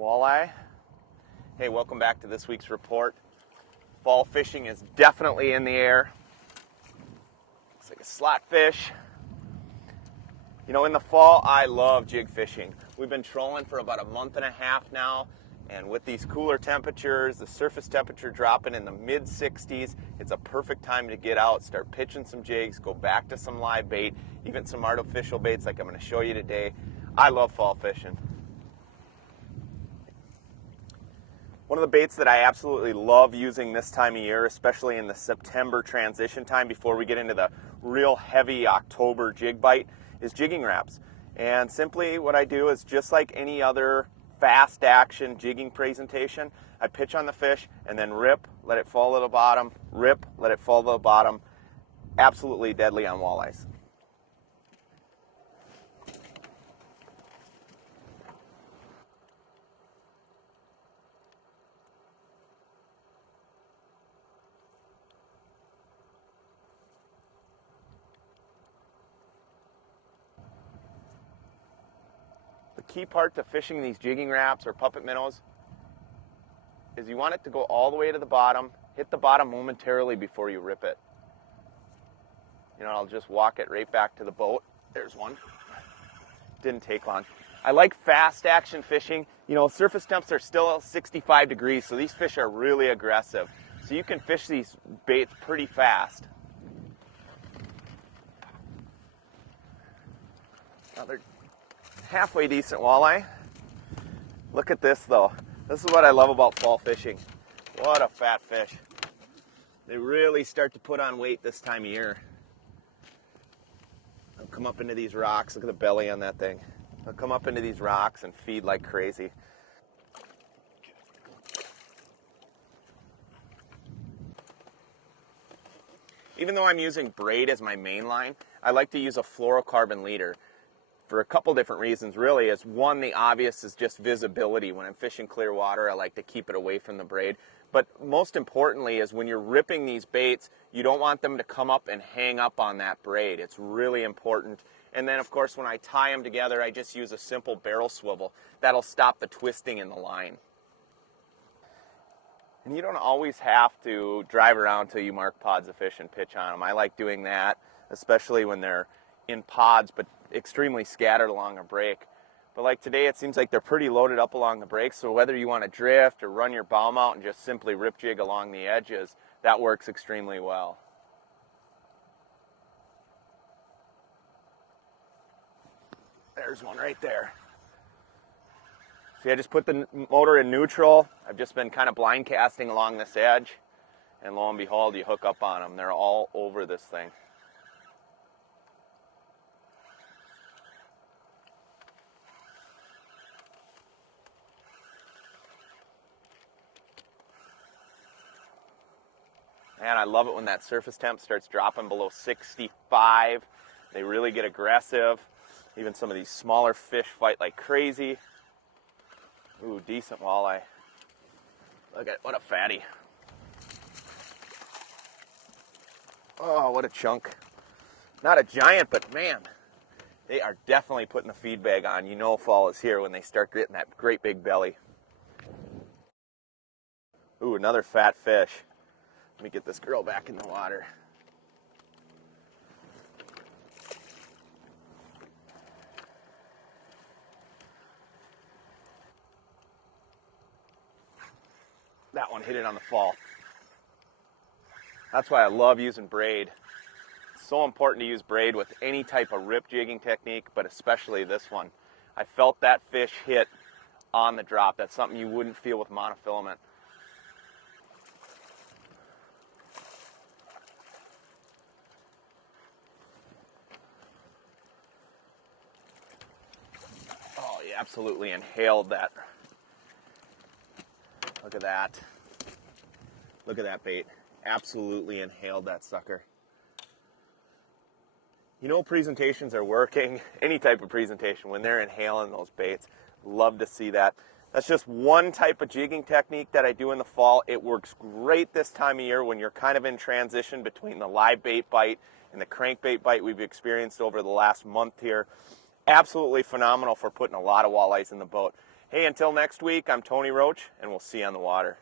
Walleye. Hey, welcome back to this week's report. Fall fishing is definitely in the air. Looks like a slot fish. You know, in the fall, I love jig fishing. We've been trolling for about a month and a half now, and with these cooler temperatures, the surface temperature dropping in the mid 60s, it's a perfect time to get out, start pitching some jigs, go back to some live bait, even some artificial baits like I'm going to show you today. I love fall fishing. One of the baits that I absolutely love using this time of year, especially in the September transition time before we get into the real heavy October jig bite, is jigging wraps. And simply what I do is just like any other fast action jigging presentation, I pitch on the fish and then rip, let it fall to the bottom, rip, let it fall to the bottom. Absolutely deadly on walleyes. The key part to fishing these jigging wraps or puppet minnows is you want it to go all the way to the bottom, hit the bottom momentarily before you rip it. You know, I'll just walk it right back to the boat. There's one. Didn't take long. I like fast action fishing. You know, surface temps are still 65 degrees, so these fish are really aggressive. So you can fish these baits pretty fast. Another halfway decent walleye. Look at this though. This is what I love about fall fishing. What a fat fish. They really start to put on weight this time of year. They'll come up into these rocks. Look at the belly on that thing. They'll come up into these rocks and feed like crazy. Even though I'm using braid as my main line, I like to use a fluorocarbon leader. For a couple different reasons, really. Is one, the obvious is just visibility. When I'm fishing clear water, I like to keep it away from the braid. But most importantly is when you're ripping these baits, you don't want them to come up and hang up on that braid. It's really important. And then, of course, when I tie them together, I just use a simple barrel swivel. That'll stop the twisting in the line. And you don't always have to drive around till you mark pods of fish and pitch on them. I like doing that, especially when they're in pods, but extremely scattered along a break. But like today, it seems like they're pretty loaded up along the break, so whether you want to drift or run your bow mount and just simply rip jig along the edges, that works extremely well. There's one right there. See, I just put the motor in neutral. I've just been kind of blind casting along this edge, and lo and behold, you hook up on them. They're all over this thing. Man, I love it when that surface temp starts dropping below 65. They really get aggressive. Even some of these smaller fish fight like crazy. Ooh, decent walleye. Look at what a fatty. Oh, what a chunk. Not a giant, but man, they are definitely putting the feed bag on. You know fall is here when they start getting that great big belly. Ooh, another fat fish. Let me get this girl back in the water. That one hit it on the fall. That's why I love using braid. It's so important to use braid with any type of rip jigging technique, but especially this one. I felt that fish hit on the drop. That's something you wouldn't feel with monofilament. Oh, he absolutely inhaled that. Look at that. Look at that bait. Absolutely inhaled that sucker. You know, presentations are working. Any type of presentation, when they're inhaling those baits, love to see that. That's just one type of jigging technique that I do in the fall. It works great this time of year when you're kind of in transition between the live bait bite and the crankbait bite we've experienced over the last month here. Absolutely phenomenal for putting a lot of walleyes in the boat. Hey, until next week, I'm Tony Roach, and we'll see you on the water.